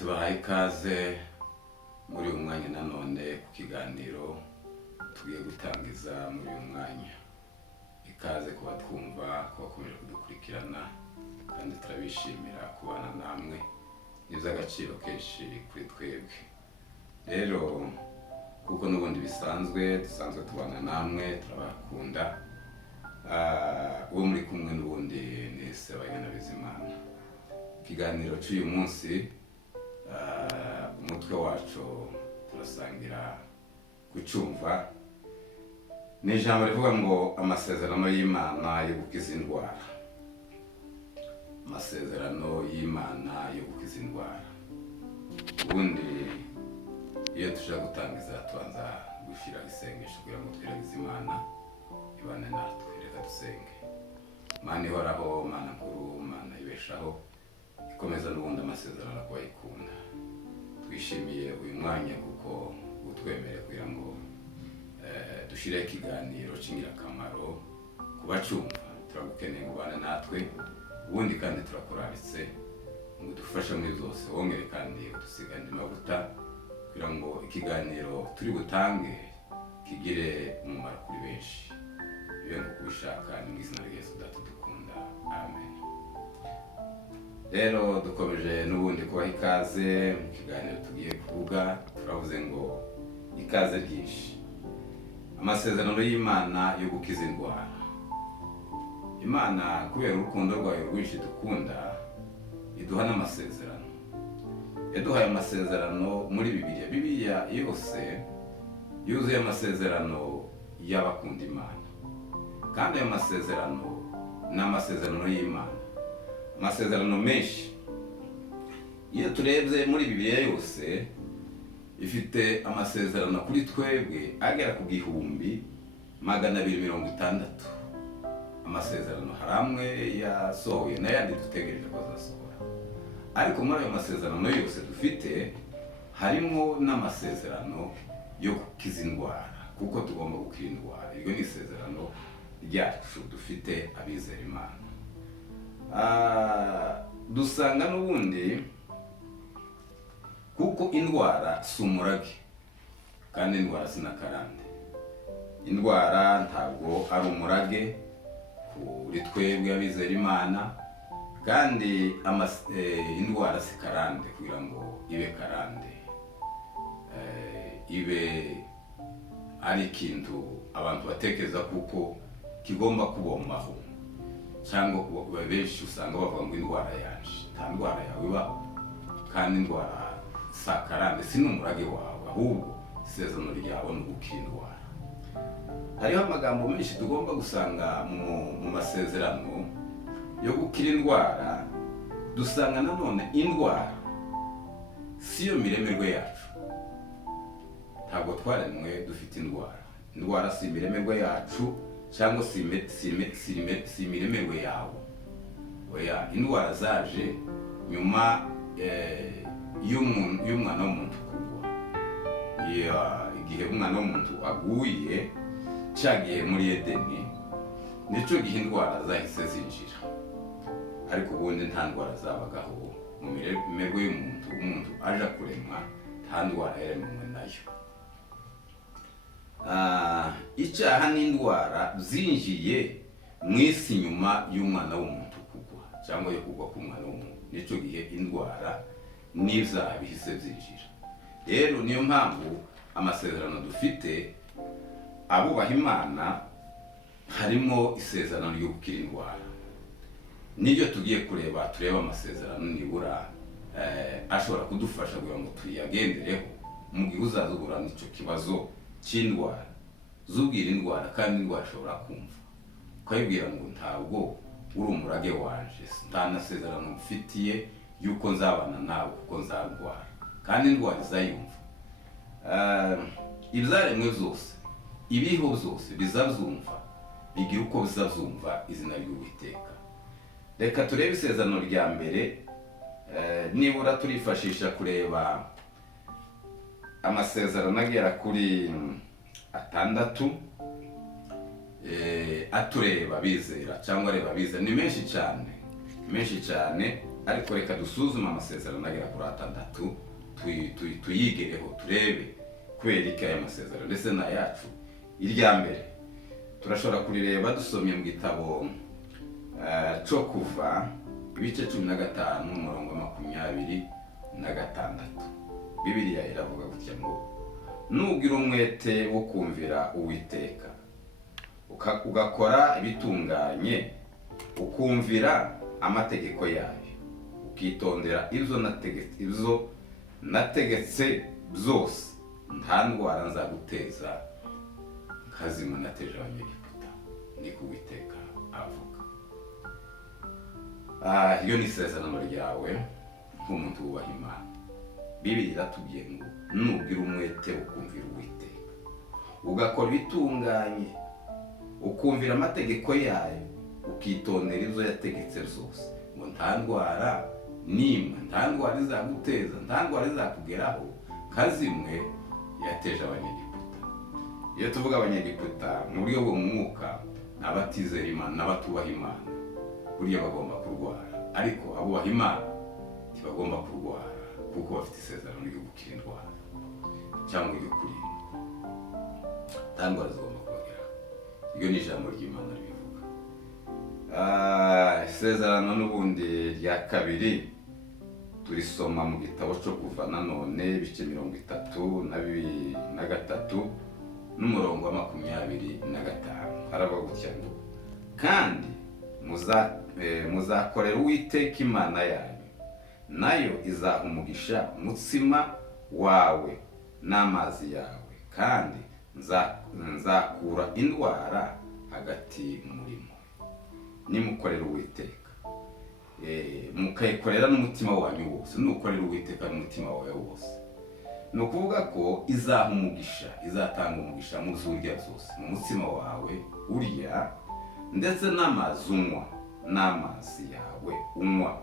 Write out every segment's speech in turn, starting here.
tubahaye ikaze muri uyu mwanya nanone ku kiganiro tugiye gutangiza muri uyu mwanya. Ikaze kuba twumva ko bakomeje kudukurikirana kandi turabishimira kubana namwe, n'iby'agaciro kenshi kuri twebwe. Rero kuko n'ubundi dusanzwe tubana namwe, turabakunda. Uwo muri kumwe n'ubundi ni Sebayana Bizimana. Ikiganiro cy'uyu munsi, umutwe wacu turasangira kucyumva, ni ijambo rivuga ngo amasezerano y'Imana yo gukiza indwara. Amasezerano y'Imana yo gukiza indwara. Ubundi iyo tushaka gutangiza tubanza gushyira isengesho kugira ngo twiragize Imana ibane natwe. Reka dusenge. Mana ihoraho, Mana nkuru, Mana ibeshaho, ikomeza n'ubundi amasezerano kuba ikunda. Twishimiye uyu mwanya kuko utwemereye kugira ngo dushyire ikiganiro cy'ingirakamaro ku bacyumva. Turagukeneye ngo ubane natwe, ubundi kandi turakuraritse ngo dufashe muri zose, wongere kandi udusigane amavuta kugira ngo ikiganiro turi butange kigire umumaro kuri benshi. Ibe nk'uko ubishaka, ni mu izina rya Yesu dukunda, amen. Rero dukomeje n'ubundi kubaha ikaze mu kiganiro tugiye kuvuga. Turavuze ngo ikaze ryinshi, amasezerano y'Imana yo gukiza indwara. Imana kubera urukundo rwayo rwinshi dukunda, iduha n'amasezerano. Yaduhaye amasezerano muri Bibiliya yose yuzuye amasezerano y'abakunda Imana, kandi ayo masezerano ni amasezerano y'Imana, amasezerano menshi. Iyo turebye muri Bibiliya yose, ifite amasezerano kuri twebwe agera ku 1260. Amasezerano hari amwe yasohoye n'ayandi dutegereje ko azasohora, ariko muri ayo masezerano yose dufite harimo n'amasezerano yo gukiza indwara, kuko tugomba gukira indwara. Iryo ni isezerano ryacu dufite abizera Imana. Dusanga n'ubundi kuko indwara si umurage kandi indwara si n'akarande. Indwara ntabwo ari umurage kuri twebwe abizera Imana, kandi indwara si karande kugira ngo ibe karande, ibe ari ikintu abantu batekereza kuko kigomba kubombaho, cyangwa benshi usanga bavuga ngo indwara yaje. Nta ndwara yawe ibaho, kandi indwara si akarande, si n'umurage wawe, ahubwo isezerano ryawe ni ugukira indwara. Hariho amagambo menshi tugomba gusanga mu masezerano yo gukira indwara. Dusanga nanone indwara si yo miremerwe yacu. Ntabwo twaremwe dufite indwara. Indwara si imiremerwe yacu, cyangwa si imiremerwe yawe. Oya, indwara zaje nyuma y'umwana w'umuntu kugwa. Igihe umwana w'umuntu aguye, cyagiye muri Edeni, nicyo gihe indwara zahise zinjira. Ariko ubundi nta ndwara zabagaho mu mimerwe y'umuntu. Umuntu aje kuremwa, nta ndwara yaremanywe nayo. Icyaha n'indwara zinjiye mu isi nyuma y'umwana w'umuntu kugwa, cyangwa yo kugwa k'umwana w'umuntu. Nicyo gihe indwara n'ibyaha bihise byinjira. Rero niyo mpamvu amasezerano dufite abubaha Imana harimo isezerano ryo gukira indwara. Nibyo tugiye kureba. Tureba amasezerano nibura ashobora kudufasha kugira ngo tuyagendereho mu gihe uzaza uhura n'icyo kibazo cy'indwara. Zubwira indwara, kandi indwara ishobora kumva ukayibwira ngo ntabwo uri umurage wanje, nta nasezerano mfitiye yuko nzabana nawe kuko nzarwara, kandi indwara izayumva. Ibyaremwe byose, ibiho byose bizabyumva, bigira uko bizabyumva izina ry'Uwiteka. Reka turebe isezerano rya mbere, nibura turifashisha kureba amasezerano agera kuri 6 atureba bizera, cyangwa areba bizera. Ni menshi cyane ariko reka dusuzume amasezerano agera kuri 6 tuyigereho turebe kubera iki aya masezerano ndetse n'ayacu. Irya mbere turashobora kurireba dusomye mu gitabo cyo kuva ibice 15 umurongo 26. Bibiliya iravuga gutya ngo nugira umwete wo kumvira Uwiteka ugakora ibitunganye, ukumvira amategeko yayo, ukitondera ibyo nategetse byose, nta ndwara nzaguteza nkazima nateje Abanyegiputa, niko Uwiteka avuga. Iyo ni isezerano ryawe nk'umuntu wubaha Imana. Bibiliya iratubwiye ngo nugira umwete wo kumvira Uwiteka ugakora ibitunganye, ukumvira amategeko yayo, ukitondera ibyo yategetse byose, ngo nta ndwara n'imwe, nta ndwara izaguteza, nta ndwara izakugeraho nka zimwe yateje Abanyegiputa. Iyo tuvuga Abanyegiputa mu buryo bw'umwuka, n'abatizera Imana n'abatubaha Imana burya bagomba kurwara, ariko abubaha Imana ntibagomba kurwara kuko bafite isezerano ryo gukira indwara cyangwa ryo kurinda. Nta ndwara zigomba kubageraho. Iryo ni ijambo ry'Imana ribivuga. Isezerano n'ubundi rya kabiri turisoma mu gitabo cyo kuva nanone ibice 33 n'umurongo wa 25. Haravuga gutya ngo kandi muzakorera Uwiteka Imana yanyu, nayo izaha umugisha umutsima wawe n'amazi yawe, kandi nzakura indwara hagati muri mwe. Nimukorera Uwiteka mukayikorera n'umutima wanyu wose, nukorera Uwiteka n'umutima wawe wose, ni ukuvuga ko izaha umugisha, izatanga umugisha mu zurya zose, mu mutima wawe urya ndetse n'amazi unywa, n'amazi yawe unywa,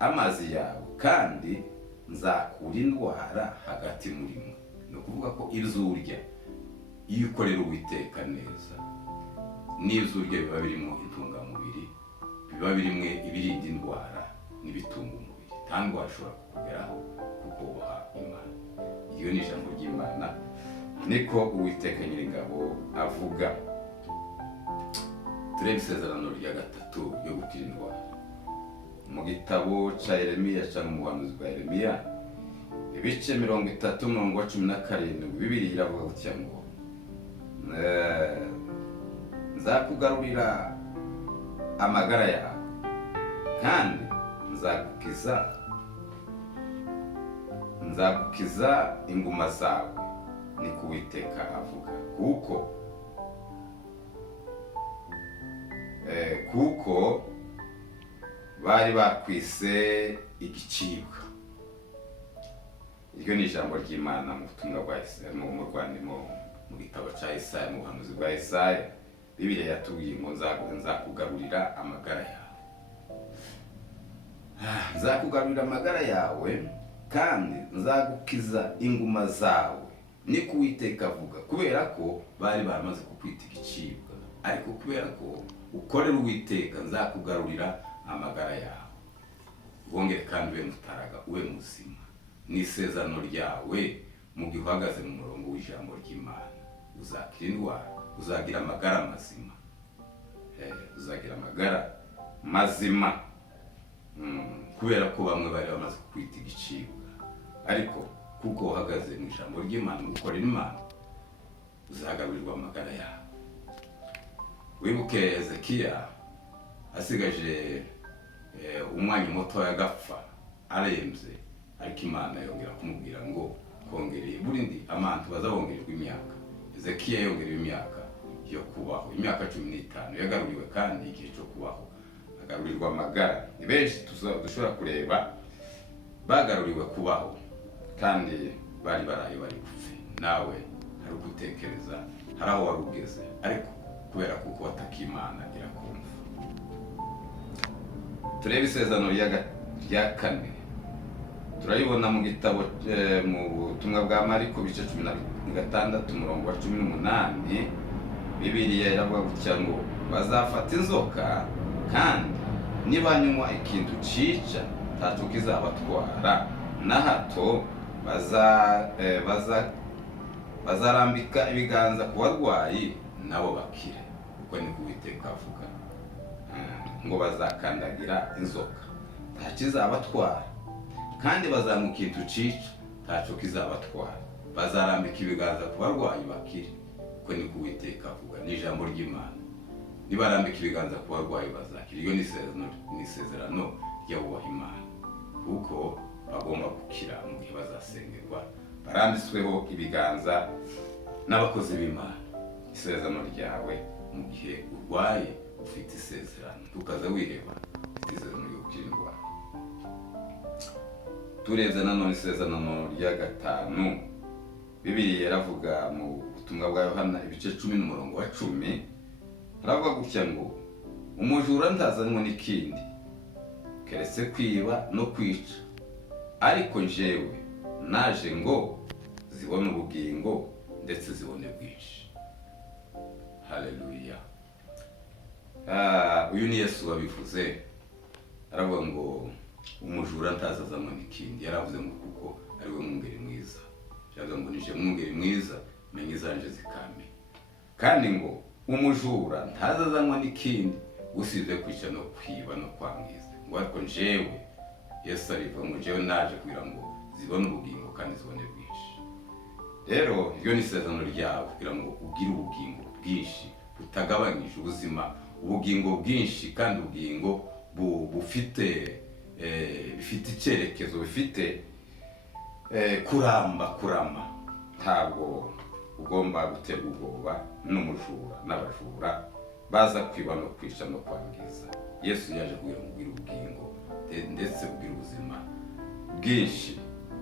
amazi yawe, kandi nzakura indwara hagati muri mwe. Ni ukuvuga ko ibyo urya iyo ukorera Uwiteka neza, n'ibyo urya biba birimo intungamubiri, biba birimo ibirinda indwara n'ibitunga umubiri. Nta ndwara ishobora kukugeraho kuko wubaha Imana. Iyo ni ijambo ry'Imana, niko Uwiteka Nyiringabo avuga. Turebe isezerano rya gatatu ryo gukira indwara mu gitabo cya Yeremiya cyangwa mu buhanuzi bwa Yeremiya ibice 30:17. Bibiliya iravuga gutya ngo nzakugarurira amagara yawe kandi nzagukiza inguma zawe, niko Uwiteka avuga, kuko bari bakwise igicibwa. Iryo ni ijambo ry'Imana mu butumwa bwa Isaya, mu gitabo cya Isaya, mu buhanuzi bwa Isaya. Bibiliya yatubwiye ngo nzakugarurira amagara yawe, nzakugarurira amagara yawe kandi nzagukiza inguma zawe, niko Uwiteka avuga. Kubera ko bari baramaze kukwita igicibwa, ariko kubera ko ukorera Uwiteka nzakugarurira amagara yawe, wongere kandi ube mutaraga, ube muzima. Ni isezerano ryawe mu gihe uhagaze mu murongo w'ijambo ry'Imana. Uzakira indwara, uzagira amagara mazima, uzagira amagara mazima, kubera ko bamwe bari bamaze kukwita igicibwa, ariko kuko uhagaze mu ijambo ry'Imana, mu gukorera Imana, uzagaburirwa amagara yawe. Wibuke Hezekiya asigaje umwanya muto agapfa arembye, ariko Imana yongera kumubwira ngo kongereye burindi abantu bazabongererwa imyaka. Hezekiya yongerewe imyaka yo kubaho, imyaka 15 yagaruriwe, kandi igihe cyo kubaho agarurirwa amagara. Ni benshi dushobora kureba bagaruriwe kubaho kandi bari baraye bari gupfa. Nawe hari ugutekereza, hari aho wari ugeze, ariko kubera kuko watakimana irakumva. Turebe isezerano rya kane, turayibona mu gitabo mu butumwa bwa Mariko bice 16 umurongo wa 18. Bibiliya iravuga gutya ngo bazafata inzoka kandi nibanywa ikintu cica ntaco kizabatwara, na hato bazarambika ibiganza ku barwayi nabo bakire, kuko ni ko Uwiteka avuga. Ngo bazakandagira inzoka nta kizabatwara, kandi bazanywa ikintu cica ntaco kizabatwara, bazarambika ibiganza ku barwayi bakire, kuko ni ko Uwiteka avuga. Ni ijambo ry'Imana. Nibarambika ibiganza ku barwayi bazakira. Iyo ni isezerano ry'abubaha Imana, kuko bagomba gukira mu gihe bazasengerwa barambitsweho ibiganza n'abakozi b'Imana. Isezerano ryawe mu gihe urwaye ufite isezerano, tukaza wiheba, ufite isezerano ryo gukira indwara. Turebye nanone isezerano rya gatanu, Bibiliya yaravuga mu butumwa bwa Yohana ibice 10:10, haravuga gutya ngo umujura ntazanywa n'ikindi keretse kwiba no kwica, ariko njyewe naje ngo zibone ubugingo ndetse zibone bwinshi. Haleluya. Uyu ni Yesu wabivuze, aravuga ngo umujura ntazazanywa n'ikindi. Yaravuze ngo kuko ari we mwungeri mwiza, yaravuga ngo nije mwungeri mwiza, menye izanje zikame. Kandi ngo umujura ntazazanywa n'ikindi usibye kwica no kwiba no kwangiza, ngo ariko njyewe Yesu arivuga ngo njyewe naje kugira ngo zibone ubugingo kandi zibone bwinshi. Rero iyo ni isezerano ryawe kugira ngo ugire ubugingo bwinshi butagabanyije ubuzima, ubugingo bwinshi kandi ubugingo bufite icyerekezo, bifite kurama. Ntabwo ugomba guterwa ubwoba n'umujura n'abajura baza kwiba no kwica no kwangiza. Yesu yaje kugira ngo ugire ubugingo ndetse ugire ubuzima bwinshi.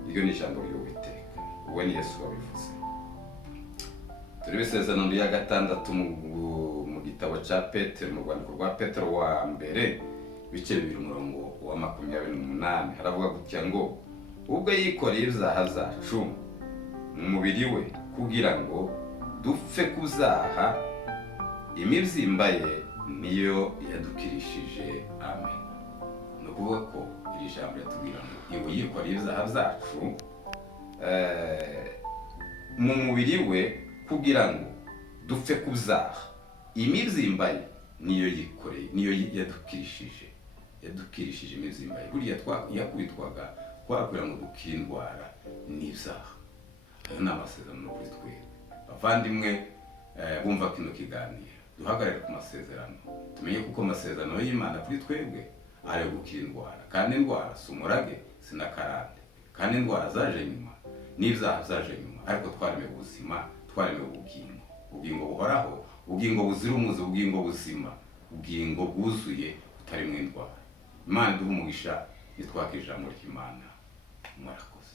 Iryo ni ijambo ry'Uwiteka, uwo ni Yesu wabivuze. Turi isezerano rya gatandatu mu gitabo cya Petero, mu rwandiko rwa Petero wa mbere ibice 2:28, haravuga gutya ngo ubwo yikoreye ibyaha zacu mu mubiri we kugira ngo dupfe ku byaha, imibyimba ye niyo yadukirishije. Amen. Ni ukuvuga ko iri jambo ritubwira ngo iyo yikoreye ibyaha byacu mu mubiri we kugira ngo dupfe ku byaha, imibyimba ye niyo yikoreye, niyo yadukirishije imibyimba ye. Buriya yakubitwaga kugira ngo dukire indwara n'ibyaha. Ayo ni amasezerano kuri twebwe bavandimwe bumva kino kiganiro. Duhagarare ku masezerano, tumenye kuko amasezerano y'Imana kuri twebwe ari yo gukira indwara, kandi indwara si umurage, si n'akarande, kandi indwara zaje nyuma n'ibyaha zaje nyuma, ariko twaremewe ubuzima, twaremewe ubugingo buhoraho, ubugingo buzira umuze, ubugingo buzima, ubugingo bwuzuye butarimo indwara. Imana iduhe umugisha, nitwake ijambo ry'Imana. Murakoze.